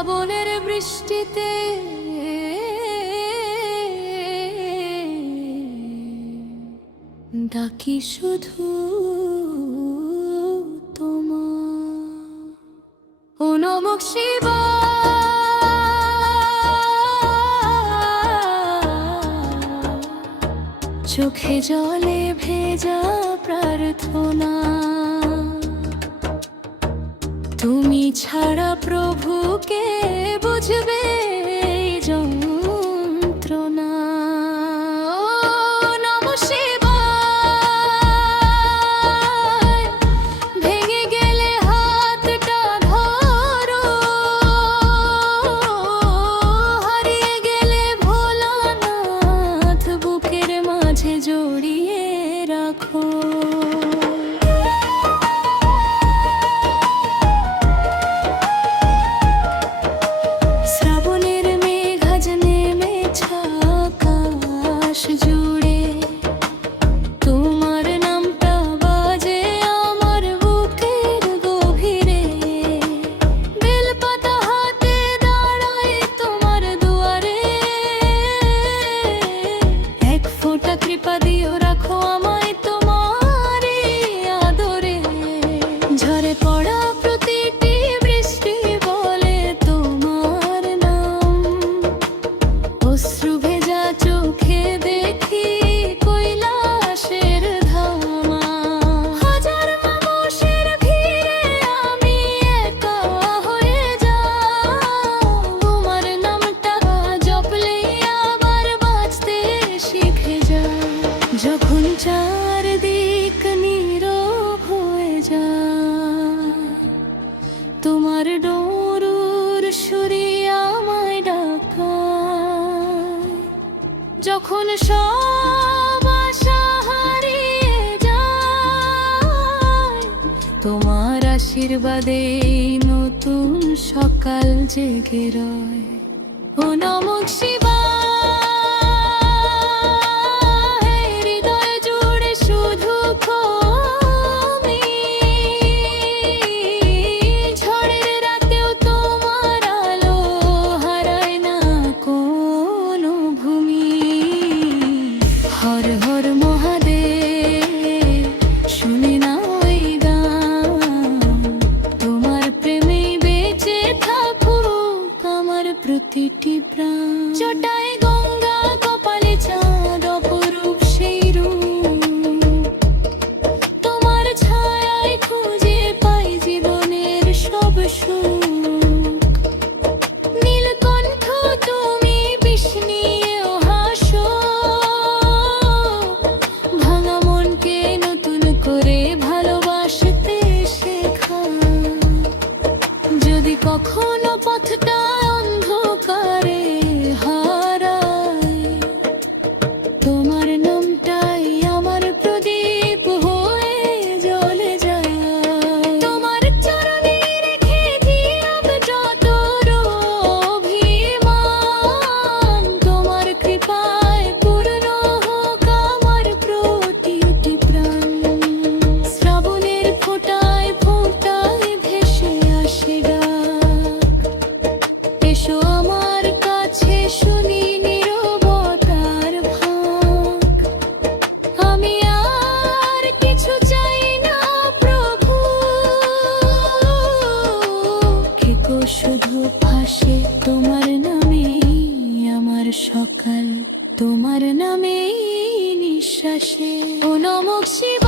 শ্রাবণের বৃষ্টিতে ডাকি শুধু তোমার। ও নমঃ শিবায়, চোখে জলে ভেজা প্রার্থনা। তুমি ছাড়া প্রভুকে বুঝবে এই যন্ত্রণা। ও নমঃ শিবায়, ভেঙে গেলে হাতটা ধরো, হারিয়ে গেলে ভোলানাথ বুকের মাঝে জড়িয়ে রাখো। কৃপা দিও, রাখো আমায় তোমারে আদরে। ঝরে পড়া প্রতিটি বৃষ্টি বলে তোমার নাম। অশ্রু ভেজা চোখে দেখি কৈলাসের ধামা। হাজার মানুষের ভিড়ে আমি একা হয়ে যাই, তোমার নামটা জপলেই আবার বাঁচতে শিখে যাই। যখন চারদিক নীরব হয়ে যায়, তোমার ডমরুর সুরে আমায় ডাকায়। যখন সব আশা হারিয়ে যায়, তোমার আশীর্বাদে নতুন সকাল জেগে রয়। ও নমঃ শিবায়, হর হর মহাদেব, শুনে নাও এই গান। তোমার প্রেমেই বেঁচে থাকুক আমার প্রতিটি প্রাণ। জটায় গঙ্গা, কপালে চাঁদ, অপরূপ সেই রূপ। তোমার ছায়ায় খুঁজে পাই জীবনের সব সুখ। নীলকণ্ঠ তুমি বিষ নিয়েও হাসো, করে ভালোবাসতে শেখা। যদি কখনো পথটা অন্ধকারে হারায়, তোমার নামটাই আমার প্রদীপ হয়ে জ্বলে যায়। তোমার চরণে রেখেছি আজ যত অভিমান। তোমার কৃপায় পূর্ণ হোক আমার প্রতিটি প্রাণ। এসো আমার কাছে, শুনি নীরবতার ভাগ। আমি আর কিছু চাই না প্রভু, কেকো শুধু ভাসে তোমার নামে আমার সকাল, তোমার নামে নিঃশ্বাসে। ও নমঃ শিবায়।